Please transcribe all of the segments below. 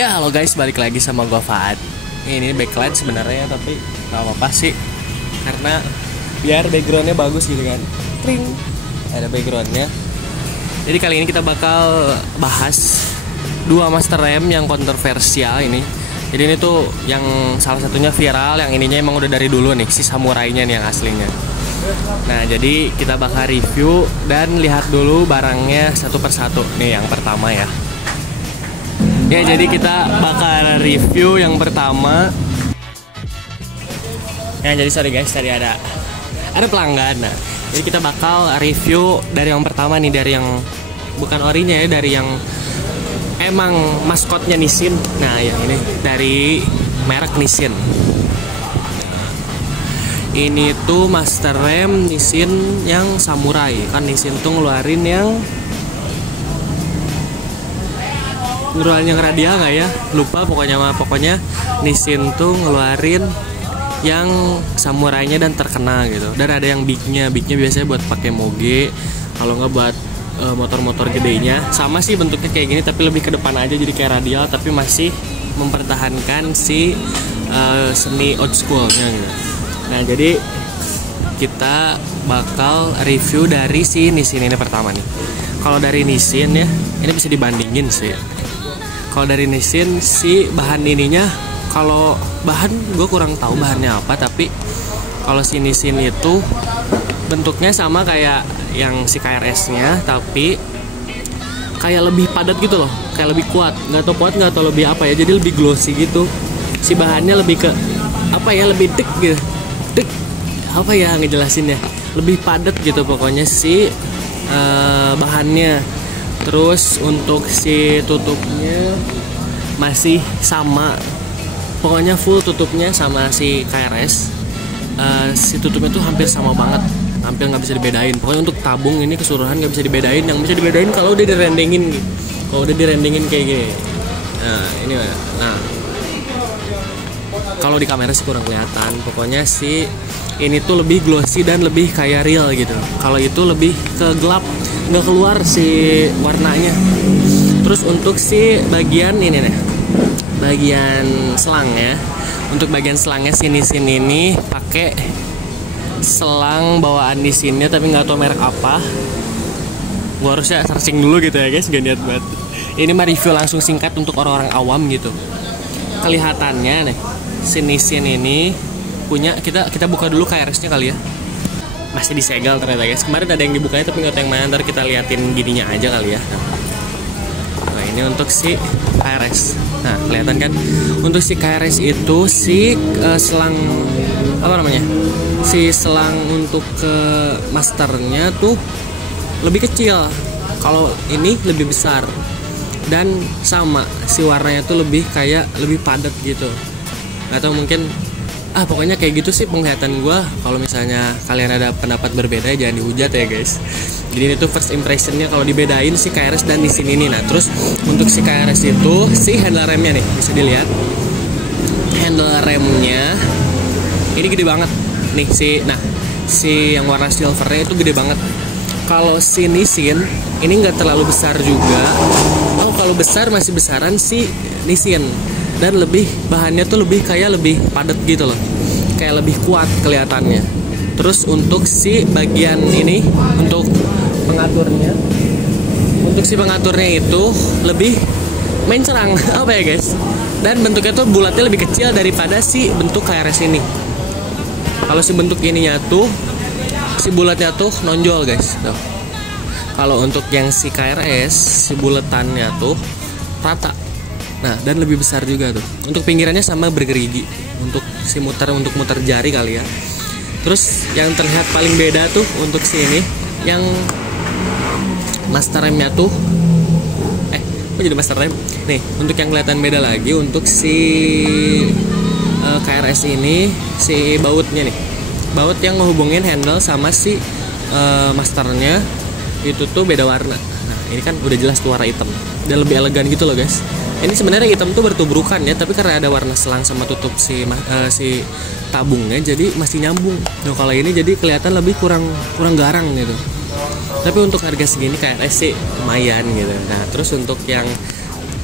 Ya halo guys, balik lagi sama gua Fahad. Ini backlight sebenarnya, tapi gak apa-apa sih, karena biar backgroundnya bagus gitu kan. Tring, ada backgroundnya. Jadi kali ini kita bakal bahas dua master RAM yang kontroversial ini. Jadi ini tuh yang salah satunya viral, yang ininya emang udah dari dulu nih, si samurainya nih yang aslinya. Nah jadi kita bakal review dan lihat dulu barangnya satu persatu. Nih yang pertama ya. Ya jadi kita bakal review yang pertama. Ya jadi sorry guys, tadi ada pelanggan. Nah, jadi kita bakal review dari yang pertama nih, dari yang bukan orinya ya, dari yang emang maskotnya Nissin. Nah yang ini dari merek Nissin. Ini tuh master RAM Nissin yang samurai. Kan Nissin tuh ngeluarin yang radial nggak ya, lupa pokoknya Nissin tuh ngeluarin yang samurainya dan terkenal gitu, dan ada yang bignya biasanya buat pakai moge, kalau nggak buat motor-motor gedenya. Sama sih bentuknya kayak gini, tapi lebih ke depan aja, jadi kayak radial tapi masih mempertahankan si seni old schoolnya gitu. Nah jadi kita bakal review dari si Nissin ini pertama nih. Kalau dari Nissin ya, ini bisa dibandingin sih. Kalau dari Nissin si bahan ininya, kalau bahan gue kurang tahu bahannya apa, tapi kalau si Nissin itu bentuknya sama kayak yang si KRS-nya, tapi kayak lebih padat gitu loh, kayak lebih kuat, nggak tahu lebih apa ya, jadi lebih glossy gitu. Si bahannya lebih ke apa ya, lebih dik gitu, dik apa ya ngejelasinnya, lebih padat gitu pokoknya si bahannya. Terus untuk si tutupnya masih sama, pokoknya full tutupnya sama si KRS. Si tutupnya tuh hampir sama banget, hampir nggak bisa dibedain. Pokoknya untuk tabung ini keseluruhan nggak bisa dibedain. Yang bisa dibedain kalau udah direndengin gitu. Kalau udah direndengin kayak gini. Nah ini, nah kalau di kamera sih kurang kelihatan. Pokoknya si ini tuh lebih glossy dan lebih kayak real gitu. Kalau itu lebih ke gelap, nggak keluar si warnanya. Terus untuk si bagian ini nih, bagian selangnya, untuk bagian selangnya si Nissin ini pakai selang bawaan Nissinnya, tapi nggak tahu merek apa. Gua harusnya searching dulu gitu ya guys, gak niat banget. Ini mah review langsung singkat untuk orang-orang awam gitu. Kelihatannya nih, si Nissin ini punya, kita buka dulu KRS-nya kali ya. Masih disegel ternyata guys. Kemarin ada yang dibukanya tapi nggak tahu yang mana. Ntar kita liatin gininya aja kali ya. Nah ini untuk si KRS. Nah kelihatan kan, untuk si KRS itu si selang apa namanya, si selang untuk ke masternya tuh lebih kecil. Kalau ini lebih besar, dan sama si warnanya tuh lebih kayak lebih padat gitu. Nggak tahu, mungkin pokoknya kayak gitu sih penglihatan gue. Kalau misalnya kalian ada pendapat berbeda, jangan dihujat ya guys. Jadi ini tuh first impressionnya kalau dibedain si KRS dan Nissin ini. Nah terus untuk si KRS itu si handle remnya nih bisa dilihat, handle remnya ini gede banget nih, si yang warna silvernya itu gede banget. Kalau si Nissin ini nggak terlalu besar juga. Kalau besar masih besaran si Nissin, dan lebih bahannya tuh lebih kayak lebih padat gitu loh, kayak lebih kuat kelihatannya. Terus untuk si bagian ini, untuk pengaturnya itu lebih mencerang apa ya guys, dan bentuknya tuh bulatnya lebih kecil daripada si bentuk KRS ini. Kalau si bentuk ininya tuh si bulatnya tuh nonjol guys tuh. Kalau untuk yang si KRS si buletannya tuh rata. Nah dan lebih besar juga tuh. Untuk pinggirannya sama bergerigi, untuk si untuk muter jari kali ya. Terus yang terlihat paling beda tuh untuk si ini, yang master remnya tuh kok jadi master rem nih. Untuk yang kelihatan beda lagi, untuk si KRS ini, si bautnya nih, baut yang ngehubungin handle sama si masternya itu tuh beda warna. Nah ini kan udah jelas tuh warna hitam dan lebih elegan gitu loh guys. Ini sebenarnya hitam tuh bertubrukan ya, tapi karena ada warna selang sama tutup si tabungnya, jadi masih nyambung. Nah kalau ini jadi kelihatan lebih kurang garang gitu. Tapi untuk harga segini KRS sih lumayan gitu. Nah terus untuk yang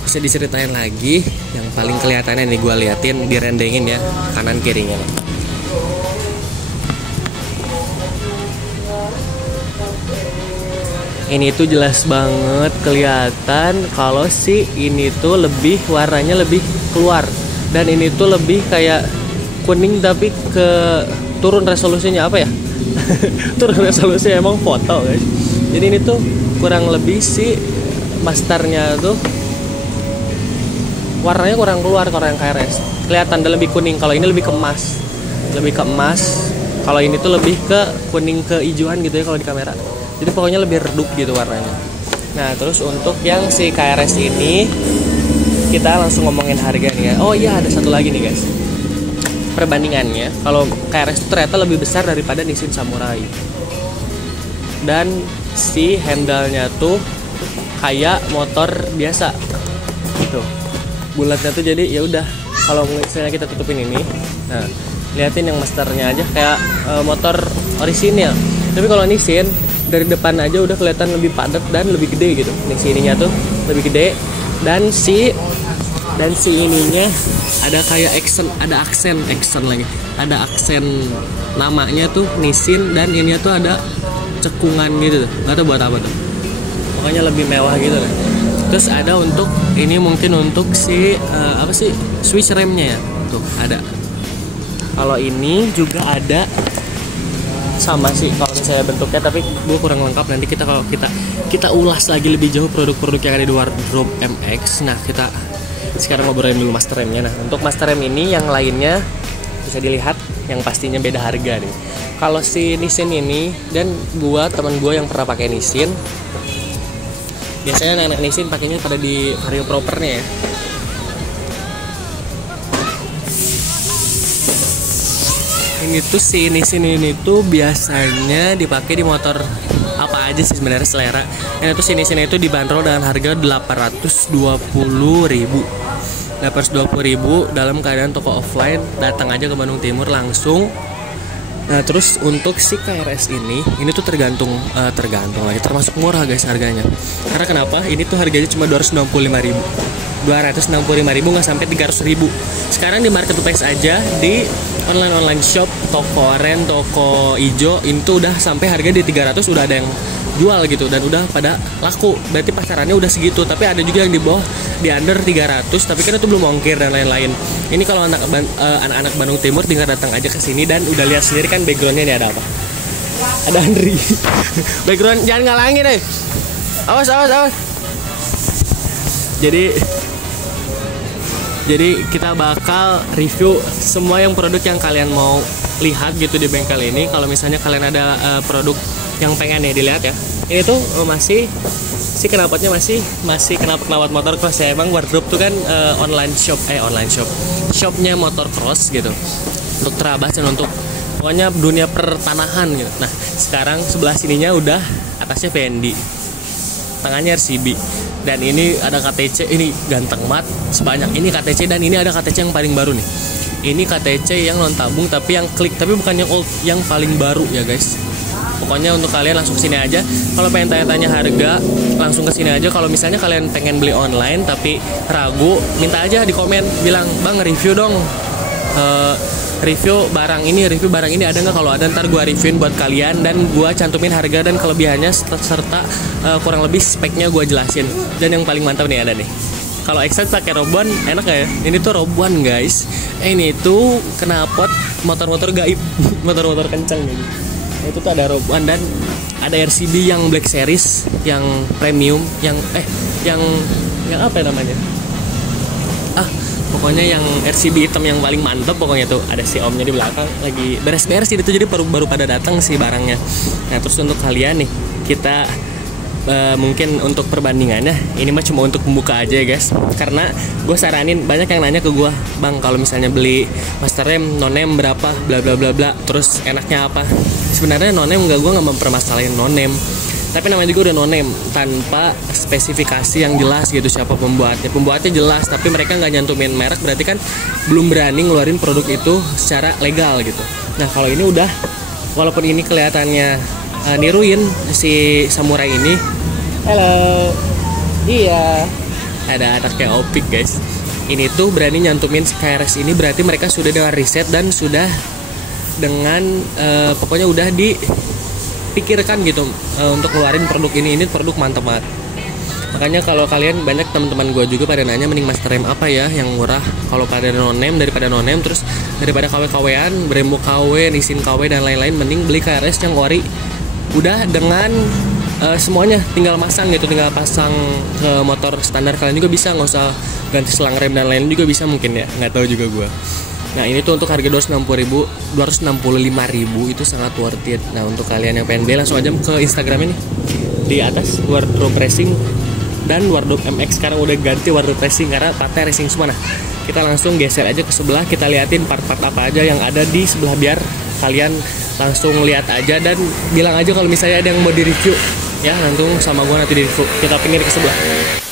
Bisa diceritain lagi, yang paling kelihatannya nih gue liatin direndengin ya kanan kirinya. Ini tuh jelas banget kelihatan kalau si ini tuh lebih warnanya lebih keluar, dan ini tuh lebih kayak kuning tapi ke turun resolusinya apa ya? Turun resolusi emang foto guys. Jadi ini tuh kurang lebih si masternya tuh warnanya kurang keluar kalau yang KRS. Kelihatan dan lebih kuning. Kalau ini lebih ke emas. Lebih ke emas. Kalau ini tuh lebih ke kuning kehijauan gitu ya kalau di kamera. Jadi pokoknya lebih redup gitu warnanya. Nah, terus untuk yang si KRS ini kita langsung ngomongin harga nih ya. Oh iya, ada satu lagi nih guys. Perbandingannya, kalau KRS itu ternyata lebih besar daripada Nissin Samurai. Dan si handle-nya tuh kayak motor biasa. Gitu. Bulatnya tuh jadi ya udah, kalau misalnya kita tutupin ini, nah liatin yang masternya aja kayak motor orisinil. Tapi kalau Nissin dari depan aja udah kelihatan lebih padat dan lebih gede gitu. Nih si ininya tuh lebih gede, dan si ininya ada kayak aksen lagi. Ada aksen namanya tuh Nissin, dan ininya tuh ada cekungan gitu tuh. Nggak tahu buat apa tuh. Pokoknya lebih mewah gitu kan. Terus ada untuk ini mungkin untuk si apa sih, switch remnya ya, tuh ada. Kalau ini juga ada sama sih kalau misalnya bentuknya, tapi gue kurang lengkap. Nanti kalau kita ulas lagi lebih jauh produk-produk yang ada di Wardrobe MX. Nah, kita sekarang ngobrolin dulu master remnya. Nah, untuk master rem ini yang lainnya bisa dilihat yang pastinya beda harga nih. Kalau si Nissin ini, dan teman gue yang pernah pakai Nissin, biasanya anak Nissin pakainya pada di vario propernya ya. Ini tuh si Nissin ini tuh biasanya dipakai di motor apa aja sih sebenarnya, selera. Ini tuh si Nissin itu dibanderol dengan harga 820.000 dalam keadaan toko offline. Datang aja ke Bandung Timur langsung. Nah, terus untuk si KRS ini tuh tergantung lagi, termasuk murah guys harganya. Karena kenapa? Ini tuh harganya cuma 265.000 nggak sampai 300.000. Sekarang di marketplace aja, di online shop, toko oren, toko ijo, itu udah sampai harga di 300 udah ada yang jual gitu, dan udah pada laku. Berarti pasarannya udah segitu. Tapi ada juga yang di bawah, di under 300, tapi kan itu belum ongkir dan lain-lain. Ini kalau anak-anak Bandung Timur tinggal datang aja ke sini, dan udah lihat sendiri kan backgroundnya ini ada apa? Ada Andri. Background jangan ngalangin deh. Awas. Jadi kita bakal review semua yang produk yang kalian mau lihat gitu di bengkel ini. Kalau misalnya kalian ada produk yang pengen ya dilihat ya. Ini tuh masih si knalpotnya masih knalpot motor cross ya. Emang Wardrobe tuh kan online shop. Shopnya motor cross gitu. Untuk terabas dan untuk pokoknya dunia pertanahan gitu. Nah, sekarang sebelah sininya udah atasnya Fendi. Tangannya RCB. Dan ini ada KTC, ini ganteng banget. Sebanyak ini KTC, dan ini ada KTC yang paling baru nih. Ini KTC yang non tabung tapi yang klik, tapi bukan yang old, yang paling baru ya guys. Pokoknya untuk kalian langsung kesini aja. Kalau pengen tanya-tanya harga, langsung kesini aja. Kalau misalnya kalian pengen beli online tapi ragu, minta aja di komen, bilang bang review dong, review barang ini ada nggak? Kalau ada ntar gue reviewin buat kalian, dan gue cantumin harga dan kelebihannya serta kurang lebih speknya gue jelasin. Dan yang paling mantap nih ada nih, kalau Excite pakai robuan enak gak ya? Ini tuh robuan guys. Ini tuh knalpot motor-motor gaib, motor-motor kencang gitu. Itu tuh ada robuan, dan ada RCB yang Black Series, yang premium, yang apa ya namanya? Pokoknya yang RCB hitam yang paling mantep. Pokoknya tuh ada si omnya di belakang lagi beres-beres itu, jadi baru pada datang si barangnya. Nah, terus untuk kalian nih, kita mungkin untuk perbandingannya ini mah cuma untuk membuka aja ya guys. Karena gue saranin, banyak yang nanya ke gue, bang kalau misalnya beli master rem non-name berapa, bla bla bla bla, terus enaknya apa? Sebenarnya non-name gue nggak mempermasalahin non-name, tapi namanya juga udah non-name tanpa spesifikasi yang jelas gitu siapa pembuatnya jelas, tapi mereka nggak nyantumin merek, berarti kan belum berani ngeluarin produk itu secara legal gitu. Nah, kalau ini udah, walaupun ini kelihatannya niruin si Samurai ini. Halo. Iya. Ada anaknya Opik guys. Ini tuh berani nyantumin KRS ini, berarti mereka sudah dengan riset dan sudah dengan pokoknya udah dipikirkan gitu untuk keluarin produk ini produk mantap banget. Makanya kalau kalian, banyak teman-teman gue juga pada nanya mending Master M apa ya yang murah, kalau pada daripada no name, terus daripada KW-KW-an, Brembo KW, Nissin KW dan lain-lain, mending beli KRS yang ori udah dengan semuanya, tinggal masang gitu, tinggal pasang ke motor standar kalian juga bisa, nggak usah ganti selang rem dan lain juga bisa mungkin ya, nggak tahu juga gue. Nah ini tuh untuk harga 265.000 itu sangat worth it. Nah untuk kalian yang pengen beli langsung aja ke Instagram ini di atas, Wardrobe Racing dan Wardrobe MX. Sekarang udah ganti Wardrobe Racing karena partnya racing semua. Nah kita langsung geser aja ke sebelah, kita liatin part-part apa aja yang ada di sebelah biar kalian langsung lihat aja dan bilang aja kalau misalnya ada yang mau di review ya, langsung sama gua nanti di review. Kita pinggir ke sebelah.